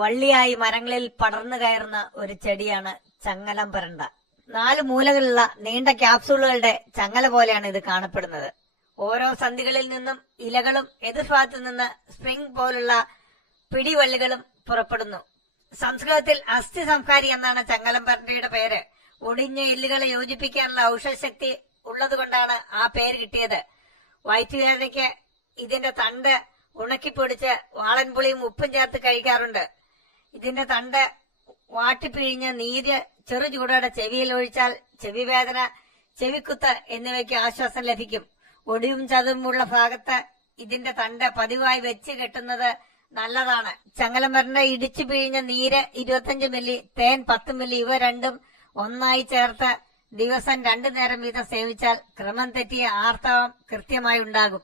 വള്ളിയായി മരങ്ങളിൽ പടർന്നു കയറുന്ന ഒരു ചെടിയാണ് ചങ്ങലം പരണ്ട. 4 മൂലകളുള്ള നീണ്ട ക്യാപ്സൂളുകളുടെ ചങ്ങല പോലെയാണ് ഇത് കാണപ്പെടുന്നത്. ഓരോ സന്ധികളിൽ നിന്നും ഇലകളും എതിർഭാഗത്തു നിന്ന് സ്പ്രിംഗ് പോലുള്ള പിടിവള്ളികളും പുറപ്പെടുന്നു. സംസ്കൃതത്തിൽ അസ്ഥി സംഹാരി എന്നാണ് ചങ്ങലം പരണ്ടയുടെ പേര്. ഒടിഞ്ഞ എല്ലുകളെ യോജിപ്പിക്കാനുള്ള ഔഷധശക്തി ഉള്ളതുകൊണ്ടാണ് ആ പേര് കിട്ടിയത്. വയറ്റുവേദനയ്ക്ക് ഇതിന്റെ തണ്ട് ഉണക്കിപ്പൊടിച്ച് വാളൻപുളിയും ഉപ്പും ചേർത്ത് കഴിക്കാറുണ്ട്. ഇതിന്റെ തണ്ട് വാട്ടിപ്പിഴിഞ്ഞ് നീര് ചെറു ചൂടോടെ ചെവിയിൽ ഒഴിച്ചാൽ ചെവിവേദന, ചെവിക്കുത്ത് എന്നിവയ്ക്ക് ആശ്വാസം ലഭിക്കും. ഒടിവും ചതവുമുള്ള ഭാഗത്ത് ഇതിന്റെ തണ്ട് പതിവായി വെച്ച് കെട്ടുന്നത് നല്ലതാണ്. ചങ്ങലം പരണ്ട ഇടിച്ചു പിഴിഞ്ഞ നീര് 25 മില്ലി, തേൻ 10 മില്ലി, ഇവ രണ്ടും ഒന്നായി ചേർത്ത് ദിവസം 2 നേരം വീതം സേവിച്ചാൽ ക്രമം തെറ്റിയ ആർത്തവം കൃത്യമായി ഉണ്ടാകും.